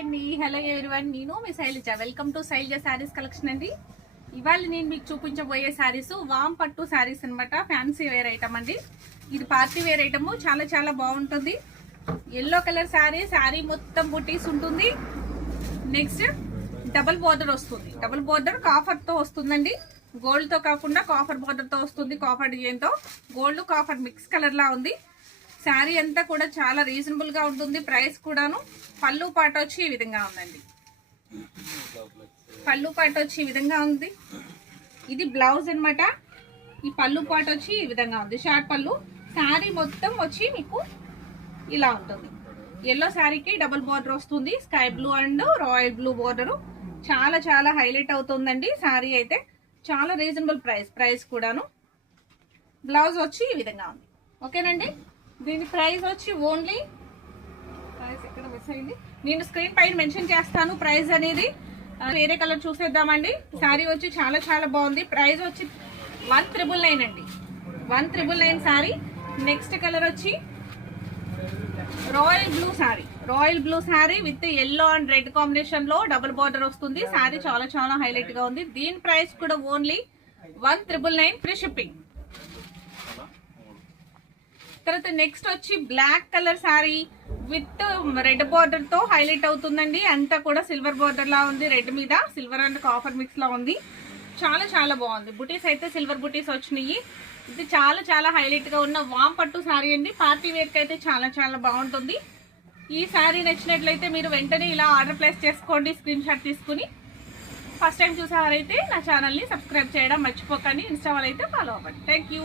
అండి, hello everyone, నేను మీ Shailaja. Welcome to Shailaja sarees collection అండి. ఇవాళ నేను మీకు చూపించబోయే శారీస్ వామ్ పట్టు శారీస్ అనమాట. ఫ్యాన్సీ వేర్ ఐటమ్ అండి. ఇది పార్టీ వేర్ ఐటమ్, చాలా చాలా బాగుంటుంది. ఎల్లో కలర్ శారీ, శారీ మొత్తం బుటీస్ ఉంటుంది. నెక్స్ట్ డబుల్ బోర్డర్ వస్తుంది. డబుల్ బోర్డర్ కాఫర్ తో వస్తుందండి. గోల్డ్ తో కాకుండా కాఫర్ బోర్డర్ తో వస్తుంది. కాఫర్ డిజైన్ తో గోల్డ్ కాఫర్ మిక్స్ కలర్ లా ఉంది. శారీ అంతా కూడా చాలా రీజనబుల్ గా ఉంటుంది. ప్రైస్ కూడాను. పళ్ళు పాట వచ్చి ఈ విధంగా ఉందండి. పళ్ళు పాట వచ్చి ఈ విధంగా ఉంది. ఇది బ్లౌజ్ అన్నమాట. ఈ పళ్ళు పాట వచ్చి ఈ విధంగా ఉంది, షార్ట్ పళ్ళు. శారీ మొత్తం వచ్చి మీకు ఇలా ఉంటుంది. ఎల్లో శారీకి డబుల్ బోర్డర్ వస్తుంది. Sky blue and royal blue border. చాలా చాలా హైలైట్ అవుతుందండి. శారీ అయితే చాలా రీజనబుల్ ప్రైస్ కూడాను. బ్లౌజ్ వచ్చి ఈ విధంగా ఉంది. ఓకేనండి. దీని ప్రైస్ వచ్చి ఓన్లీ, ప్రైస్ ఎక్కడ మిస్ అయింది, నేను స్క్రీన్ పైన మెన్షన్ చేస్తాను ప్రైస్ అనేది. వేరే కలర్ చూసేద్దామండి. శారీ వచ్చి చాలా చాలా బాగుంది. ప్రైస్ వచ్చి 1999 అండి. 1999 శారీ. నెక్స్ట్ కలర్ వచ్చి royal blue sari. Royal blue sari with yellow and red combination లో డబుల్ బార్డర్ వస్తుంది. శారీ చాలా చాలా హైలైట్ గా ఉంది. దీని ప్రైస్ కూడా ఓన్లీ 1999 ఫ్రీ షిప్పింగ్. తర్వాత నెక్స్ట్ వచ్చి black colour sari with red border తో హైలైట్ అవుతుందండి. అంతా కూడా సిల్వర్ బార్డర్ లా ఉంది. రెడ్ మీద సిల్వర్ అండ్ కాఫర్ మిక్స్ లా ఉంది. చాలా చాలా బాగుంది. బుటీస్ అయితే సిల్వర్ బుటీస్ వచ్చినాయి. ఇది చాలా చాలా హైలైట్ గా ఉన్న వామ్ పట్టు శారీ అండి. పార్టీ వేర్ కి అయితే చాలా చాలా బాగుంటుంది. ఈ శారీ నచ్చినట్లయితే మీరు వెంటనే ఇలా ఆర్డర్ ప్లేస్ చేసుకోండి, స్క్రీన్ షాట్ తీసుకుని. ఫస్ట్ టైం చూసేవారైతే నా ఛానల్ ని సబ్స్క్రైబ్ చేయడం మర్చిపోకండి. ఇన్స్టా వాళ్ళైతే ఫాలో అవ్వండి. Thank you.